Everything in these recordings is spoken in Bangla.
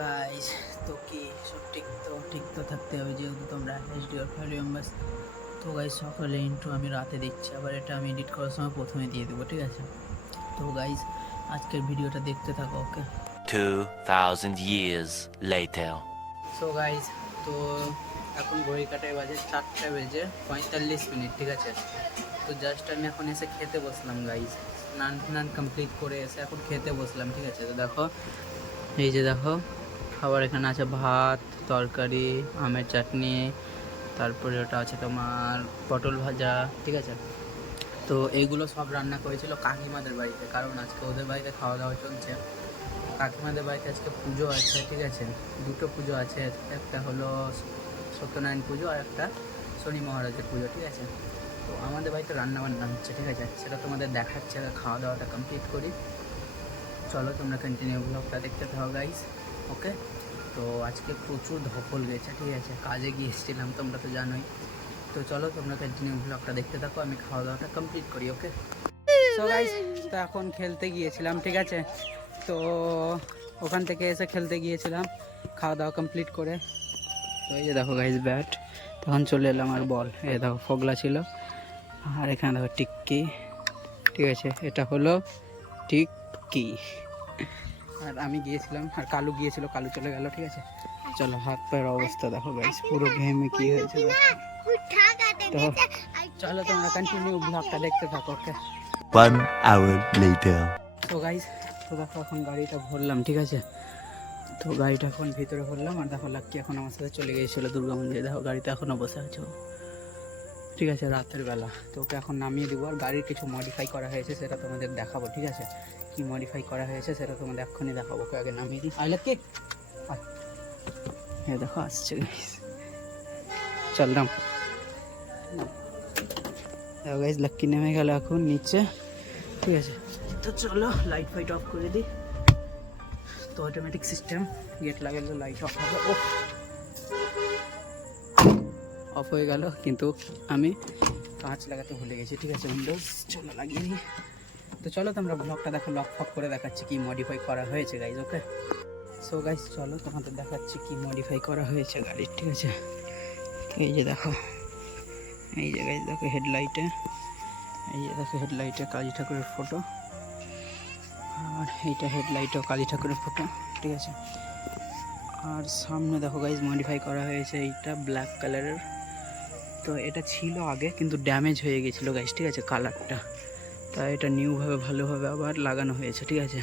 গাইস, তো কি সব ঠিক তো থাকতে হবে, যেহেতু তোমরা এইচডিআর ফ্যামিলি মেম্বার্স। তো গাইস, সকালে ইন্ট্রো আমি রাতে দিচ্ছি, আবার এটা আমি এডিট করার সময় প্রথমে দিয়ে দেবো, ঠিক আছে? তো গাইস, আজকের ভিডিওটা দেখতে থাকো, ওকে? 2000 years later. সো গাইস, তো এখন ঘড়ি কাটায় বাজে 4:45, ঠিক আছে? তো জাস্ট আমি এখন এসে খেতে বসলাম গাইস। স্নান কমপ্লিট করে এসে এখন খেতে বসলাম, ঠিক আছে? তো দেখো, এই যে দেখো খাবার এখানে আছে, ভাত, তরকারি, আমের চাটনি, তারপরে ওটা আছে তোমার পটল ভাজা, ঠিক আছে? তো এইগুলো সব রান্না করেছিল কাকিমাদের বাড়িতে, কারণ আজকে ওদের বাড়িতে খাওয়া দাওয়া চলছে। কাকিমাদের বাড়িতে আজকে পুজো আছে, ঠিক আছে? দুটো পুজো আছে, একটা হলো সত্যনারায়ণ পুজো আর একটা শনি মহারাজের পুজো, ঠিক আছে? তো আমাদের বাড়িতে রান্নাবান্না হচ্ছে, ঠিক আছে? সেটা তোমাদের দেখাচ্ছে, খাওয়া দাওয়াটা কমপ্লিট করি। চলো তোমরা কন্টিনিউ ব্লগটা দেখতে থাকো গাইস, ওকে? তো আজকে প্রচুর ধকল গেছে, ঠিক আছে? কাজে গিয়েছিলাম, তোমরা তো জানোই। তো চলো তোমরা কন্টিনিউ ব্লগটা দেখতে থাকো, আমি খাওয়া দাওয়াটা কমপ্লিট করি, ওকে? সো গাইস, তো এখন খেলতে গিয়েছিলাম, ঠিক আছে? তো ওখান থেকে এসে খেলতে গিয়েছিলাম খাওয়া দাওয়া কমপ্লিট করে। তো এই যে দেখো গাইস ব্যাট, তখন চলে এলাম আর বল, এই দেখো ফগলা ছিল, আর এখানে দেখো টিক্কি, ঠিক আছে? এটা হলো টিক্কি। আর আমি গিয়েছিলাম, আর কালু গিয়েছিল, কালু চলে গেল, ঠিক আছে? চলো, হাত পায়ের অবস্থা দেখো গাইস, পুরো ঘেমে কি হয়েছে। তো চলো তোমরা কন্টিনিউ ব্লগটা দেখতে থাকো, ওকে? 1 hour later. তো গাইস, তো দেখো এখন গাড়িটা ভরলাম, ঠিক আছে? তো গাড়িটা এখন ভিতরে ভরলাম, আর দেখো লাক্কি এখন আমার সাথে চলে গিয়েছিলো দুর্গা মন্দিরে। দেখো গাড়িতে এখনও বসে আছে ও, ঠিক আছে? রাতের বেলা। তো ওকে এখন নামিয়ে দেবো, আর গাড়ির কিছু মডিফাই করা হয়েছে সেটা তোমাদের দেখাবো, ঠিক আছে? কি মডিফাই করা হয়েছে সেটা তোমাদের এক্ষুনি দেখাবো। ওকে আগে নামিয়ে দিই। আই লাক্কি, হ্যাঁ দেখো আসছে গাইস, চললাম। দেখো গাইস, লাক্কি নেমে গেল এখন নিচে, ঠিক আছে? তো চলো লাইট ফাইট অফ করে দিই। তো অটোমেটিক সিস্টেম, গেট লাগালে লাইট অফ হবে। অফ হয়ে গেল, কিন্তু আমি কাঁচ লাগাতে ভুলে গেছি, ঠিক আছে? উইন্ডোজ চলো লাগিয়ে নিই। তো চলো তোমরা ব্লগটা দেখো, লক ফক করে দেখাচ্ছি কি মডিফাই করা হয়েছে গাইজ, ওকে? সো গাইজ চলো তোমাদের দেখাচ্ছি কি মডিফাই করা হয়েছে গাড়ির, ঠিক আছে? তো এই যে দেখো, এই যে গাইজ দেখো হেডলাইটে, এই যে দেখো হেডলাইটে কালী ঠাকুরের ফটো, আর এইটা হেডলাইটেও কালী ঠাকুরের ফটো, ঠিক আছে? আর সামনে দেখো গাইজ মডিফাই করা হয়েছে এইটা ব্ল্যাক কালারের। তো এটা ছিল আগে, কিন্তু ড্যামেজ হয়ে গেছিলো গাইজ, ঠিক আছে? কালারটা, তাই এটা নিউভাবে ভালোভাবে আবার লাগানো হয়েছে, ঠিক আছে?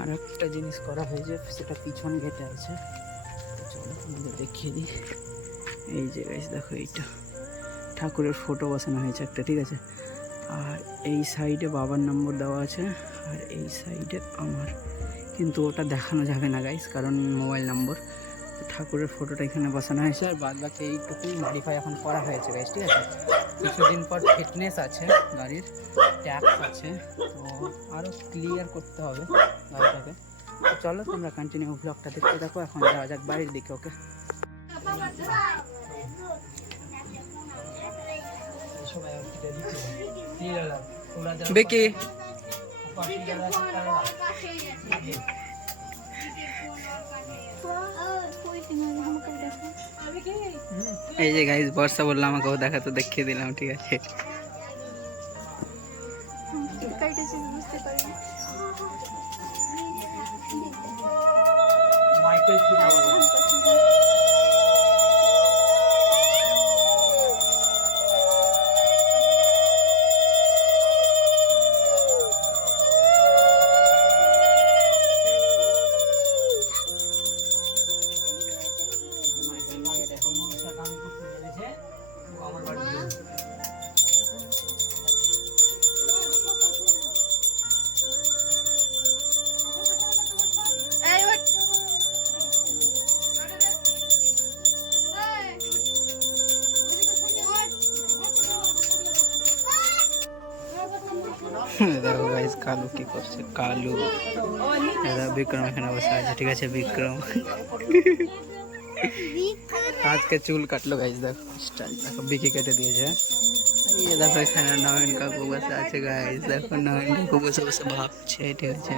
আর একটা জিনিস করা হয়েছে, সেটা পিছন গেটে আছে। চলো তোমাদের দেখিয়ে দিই। এই যে গাইজ দেখো, এইটা ঠাকুরের ফটো বসানো হয়েছে একটা, ঠিক আছে? আর এই সাইডে বাবার নম্বর দেওয়া আছে, আর এই সাইডে আমার, কিন্তু ওটা দেখানো যাবে না গাইজ, কারণ মোবাইল নম্বর। ঠাকুরের ফটোটা এখানে বসানো হয়েছে, আর বাদ বাকি এইটুকুই মডিফাই এখন করা হয়েছে গাইজ, ঠিক আছে? কিছুদিন পর ফিটনেস আছে গাড়ির, ট্যাক্স আছে, তো আরও ক্লিয়ার করতে হবে গাড়িটাকে। তো চলো তোমরা কন্টিনিউ ব্লগটা দেখতে থাকো, এখন যাওয়া যাক বাড়ির দিকে, ওকে? বেকি এই যে গাইজ বর্ষা বললো আমাকেও দেখা, তো দেখিয়ে দিলাম, ঠিক আছে? দেখো গাইস কালু কি করছে, কালু। দাদা বিক্রম এখানে বসে আছে, ঠিক আছে? বিক্রম আজকে চুল কাটলো গাইস, দেখো স্টাইল দেখো, বিকি কেটে দিয়েছে। এই দেখো এখানে নয়ন কাকু বসে আছে গাইস, দেখো নয়ন কাকু বসে বসে ভাবছে, ঠিক আছে?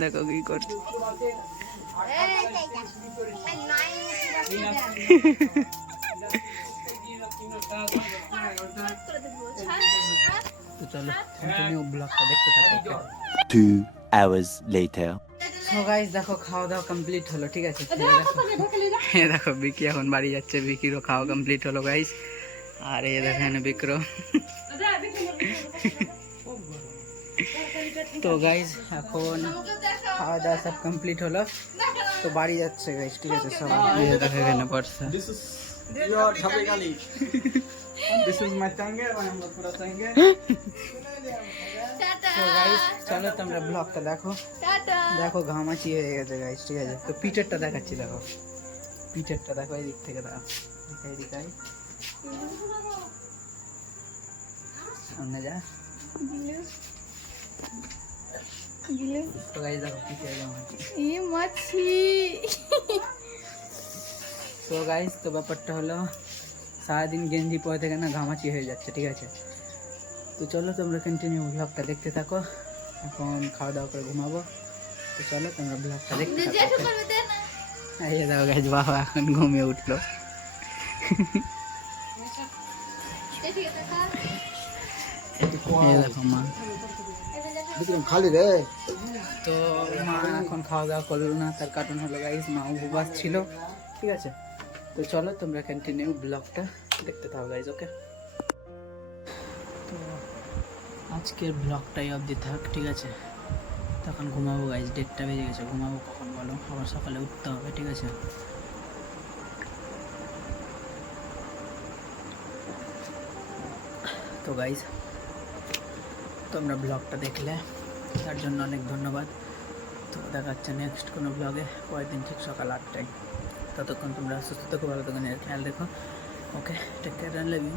দেখো কি করছে। তো চলো কন্টিনিউ ব্লগটা দেখতে থাকো। 2 hours later. সো গাইস দেখো খাওয়া দাওয়া কমপ্লিট হলো, ঠিক আছে। দেখো বিকি এখন বাড়ি যাচ্ছে, বিকিরও খাওয়া কমপ্লিট হলো গাইস। আর এই দেখেন বিক্রম। তো গাইস এখন খাওয়া দাওয়া সব কমপ্লিট হলো, তো বাড়ি যাচ্ছে গাইস, ঠিক আছে। সব দেখো এখানে পড়ছে। This is my tange, I am pura tange. তো গাইস চলো তোমরা ব্লগটা দেখো। দেখো ঘামাচি হয়ে গেছে গাইস, ঠিক আছে। তো পিটারটা দেখাচ্ছি, দেখো পিটারটা দেখো, এই দিক থেকে দেখো, এদিকে সামনে যা। তো গাইস দেখো পিটার ঘামাচি। তো গাইস তো ব্যাপারটা হলো সারাদিন গেঞ্জি পরে থেকে না ঘামাচি হয়ে যাচ্ছে, ঠিক আছে। তো চলো তোমরা কন্টিনিউ ব্লগটা দেখতে থাকো। এখন খাওয়া দাওয়া করে ঘুমাবো, তো চলো তোমরা ব্লগটা দেখতে থাকো। এই দেখো গাইস বাবা এখন ঘুমিয়ে উঠলো। এই দেখো মা। খালি রে। তো মা এখন খাওয়া দাওয়া করলো না, তার কারণ হলো গাইস মা উপবাস ছিল, ঠিক আছে। তো চলো তোমরা কন্টিনিউ ব্লগটা দেখতে থাকো গাইস, ওকে। তো আজকের ব্লগটাই অবধি থাক, ঠিক আছে। তখন ঘুমাবো গাইস, 1:30 বেজে গেছে। ঘুমাবো কখন বলো, আবার সকালে উঠতে হবে, ঠিক আছে। তো গাইস তোমরা ব্লগটা দেখলে তার জন্য অনেক ধন্যবাদ। তো দেখা যাচ্ছে নেক্সট কোনো ব্লগে পরের দিন ঠিক সকাল 8টায়। ততক্ষণ তোমরা সুস্থ থাকো, ভালো থাকো, নিজের খেয়াল রেখো, okay. Take care, love you.